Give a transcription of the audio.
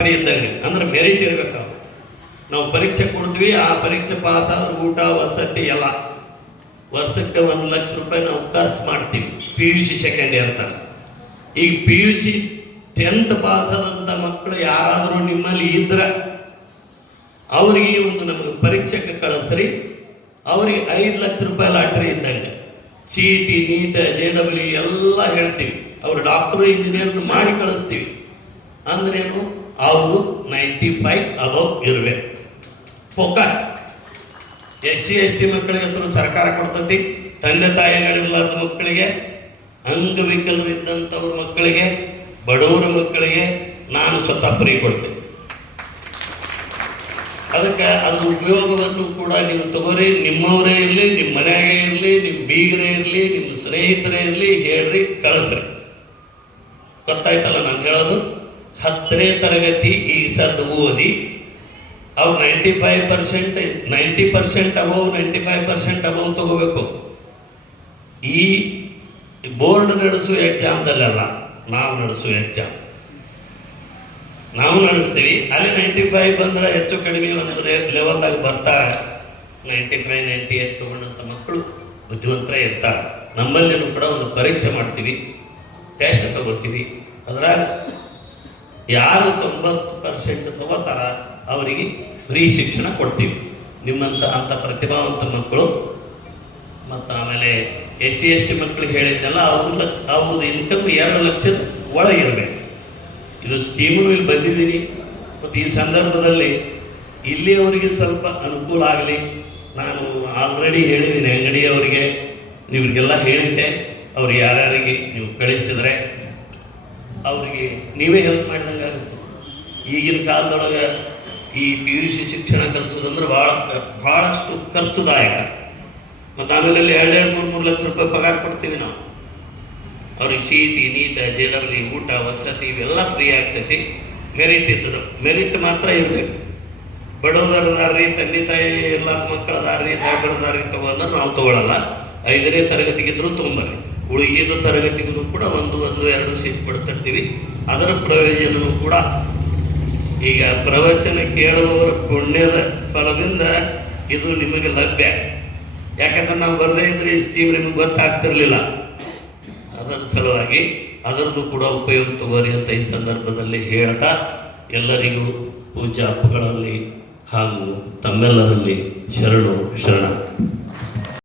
ಇದ್ದಂಗೆ ಅಂದ್ರೆ ಮೆರಿಟ್ ಇರ್ಬೇಕು. ನಾವು ಪರೀಕ್ಷೆ ಕೊಡ್ತೀವಿ, ಆ ಪರೀಕ್ಷೆ ಪಾಸ್ ಆದ್ರೆ ಊಟ ವಸತಿ ಎಲ್ಲ ವರ್ಷಕ್ಕೆ 1 ಲಕ್ಷ ರೂಪಾಯಿ ನಾವು ಖರ್ಚು ಮಾಡ್ತೀವಿ. PUC ಸೆಕೆಂಡ್ ಇಯರ್ ತನಕ. ಈಗ PUC 10th ಪಾಸ್ ಆದಂಥ ಮಕ್ಕಳು ಯಾರಾದರೂ ನಿಮ್ಮಲ್ಲಿ ಇದ್ರೆ ಅವರಿಗೆ ಒಂದು ನಮಗೆ ಪರೀಕ್ಷೆಗೆ ಕಳಿಸ್ರಿ, ಅವ್ರಿಗೆ 5 ಲಕ್ಷ ರೂಪಾಯಿ ಲಾಟ್ರಿ ಇದ್ದಂಗೆ. CET NEET JEE ಎಲ್ಲ ಹೇಳ್ತೀವಿ. ಅವ್ರು ಡಾಕ್ಟ್ರು ಇಂಜಿನಿಯರ್ನು ಮಾಡಿ ಕಳಿಸ್ತೀವಿ. ಅಂದ್ರೇನು, ಅವರು 95 ಅಬವ್ ಇರಬೇಕು. ಪೊಕಟ್ SC ST ಮಕ್ಕಳಿಗೆ ಅಂತೂ ಸರ್ಕಾರ ಕೊಡ್ತೈತಿ. ತಂದೆ ತಾಯಿಗಳಿರ್ಲಾರ್ದ ಮಕ್ಕಳಿಗೆ, ಅಂಗವಿಕಲರಿದ್ದಂಥವ್ರ ಮಕ್ಕಳಿಗೆ, ಬಡವರ ಮಕ್ಕಳಿಗೆ ನಾನು ಸ್ವತಃ ಫ್ರೀ ಕೊಡ್ತೀನಿ. ಅದಕ್ಕೆ ಅದ್ರ ಉಪಯೋಗವನ್ನು ಕೂಡ ನೀವು ತಗೋರಿ. ನಿಮ್ಮವರೇ ಇರಲಿ, ನಿಮ್ಮ ಮನೆಯಾಗೆ ಇರಲಿ, ನಿಮ್ಮ ಬೀಗರೇ ಇರಲಿ, ನಿಮ್ಮ ಸ್ನೇಹಿತರೇ ಇರಲಿ, ಹೇಳ್ರಿ, ಕಳಿಸ್ರಿ. ಗೊತ್ತಾಯ್ತಲ್ಲ ನಾನು ಹೇಳೋದು? 10ನೇ ತರಗತಿ ಈ ಸದ್ದು ಓದಿ ಅವ್ರು 90% ಅಬೌವ್ 95% ಅಬೌವ್ ತಗೋಬೇಕು. ಈ ಬೋರ್ಡ್ ನಡೆಸುವ ಎಕ್ಸಾಮ್ದಲ್ಲೆಲ್ಲ ನಾವು ನಡೆಸುವ ಎಕ್ಸಾಮ್ ನಾವು ನಡೆಸ್ತೀವಿ. ಅಲ್ಲಿ 95 ಬಂದರೆ ಹೆಚ್ಚು ಕಡಿಮೆ ಒಂದು ಲೆವೆಲ್ದಾಗ ಬರ್ತಾರೆ. 95 98 ತೊಗೊಂಡಂಥ ಮಕ್ಕಳು ಬುದ್ಧಿವಂತರೇ ಇರ್ತಾರೆ. ನಮ್ಮಲ್ಲಿನೂ ಕೂಡ ಒಂದು ಪರೀಕ್ಷೆ ಮಾಡ್ತೀವಿ, ಟೆಸ್ಟ್ ತಗೋತೀವಿ. ಅದ್ರಾಗ ಯಾರು 90% ತಗೋತಾರ ಅವರಿಗೆ ಫ್ರೀ ಶಿಕ್ಷಣ ಕೊಡ್ತೀವಿ. ನಿಮ್ಮಂಥ ಪ್ರತಿಭಾವಂತ ಮಕ್ಕಳು ಮತ್ತು ಆಮೇಲೆ SC ST ಮಕ್ಕಳಿಗೆ ಹೇಳಿದ್ದೆಲ್ಲ ಅವ್ರದ್ದು ಇನ್ಕಮ್ 2 ಲಕ್ಷದ ಒಳಗಿರಬೇಕು. ಇದು ಸ್ಕೀಮು ಇಲ್ಲಿ ಬಂದಿದ್ದೀನಿ. ಮತ್ತು ಈ ಸಂದರ್ಭದಲ್ಲಿ ಇಲ್ಲಿ ಅವರಿಗೆ ಸ್ವಲ್ಪ ಅನುಕೂಲ ಆಗಲಿ. ನಾನು ಆಲ್ರೆಡಿ ಹೇಳಿದ್ದೀನಿ ಅಂಗಡಿಯವರಿಗೆ, ನೀವ್ರಿಗೆಲ್ಲ ಹೇಳಿದ್ದೆ. ಅವ್ರು ಯಾರ್ಯಾರಿಗೆ ನೀವು ಕಳಿಸಿದರೆ ಅವರಿಗೆ ನೀವೇ ಹೆಲ್ಪ್ ಮಾಡಿದಂಗೆ ಆಗುತ್ತೆ. ಈಗಿನ ಕಾಲದೊಳಗೆ ಈ PUC ಶಿಕ್ಷಣ ಕಲಿಸೋದಂದ್ರೆ ಭಾಳಷ್ಟು ಖರ್ಚುದಾಯಕ. ಮತ್ತು ಆಮೇಲೆ 2-3 ಲಕ್ಷ ರೂಪಾಯಿ ಪಗಾರ ಕೊಡ್ತೀವಿ ನಾವು. ಅವ್ರಿಗೆ CET NEET JEE ಊಟ ವಸತಿ ಇವೆಲ್ಲ ಫ್ರೀ ಆಗ್ತೈತಿ. ಮೆರಿಟ್ ಇದ್ದರು, ಮೆರಿಟ್ ಮಾತ್ರ ಇರಬೇಕು. ಬಡವರದಾರ್ರಿ, ತಂದೆ ತಾಯಿ ಎಲ್ಲರ ಮಕ್ಕಳದಾರ್ರಿ, ದೊಡ್ಡರದಾರ್ರಿ ತಗೊಂಡ್ರೆ ನಾವು ತಗೊಳ್ಳಲ್ಲ. 5ನೇ ತರಗತಿಗಿದ್ರು ತೊಗೊಂಬರ್ರಿ. ಉಳಿದ ತರಗತಿಗೂ ಕೂಡ 1-2 ಸೀಟ್ ಕೊಡ್ತಿರ್ತೀವಿ. ಅದರ ಪ್ರಯೋಜನವೂ ಕೂಡ ಈಗ ಪ್ರವಚನ ಕೇಳುವವರ ಪುಣ್ಯದ ಫಲದಿಂದ ಇದು ನಿಮಗೆ ಲಭ್ಯ. ಯಾಕಂದ್ರೆ ನಾವು ಬರದೇ ಇದ್ರೆ ಈ ಸ್ಕೀಮ್ ನಿಮಗೆ ಗೊತ್ತಾಗ್ತಿರ್ಲಿಲ್ಲ. ಅದರ ಸಲುವಾಗಿ ಅದರದ್ದು ಕೂಡ ಉಪಯೋಗ ತಗೋರಿ ಅಂತ ಈ ಸಂದರ್ಭದಲ್ಲಿ ಹೇಳ್ತಾ, ಎಲ್ಲರಿಗೂ ಪೂಜಾ ಹಬ್ಬಗಳಲ್ಲಿ ಹಾಗೂ ತಮ್ಮೆಲ್ಲರಲ್ಲಿ ಶರಣು ಶರಣಾರ್ಥಿ.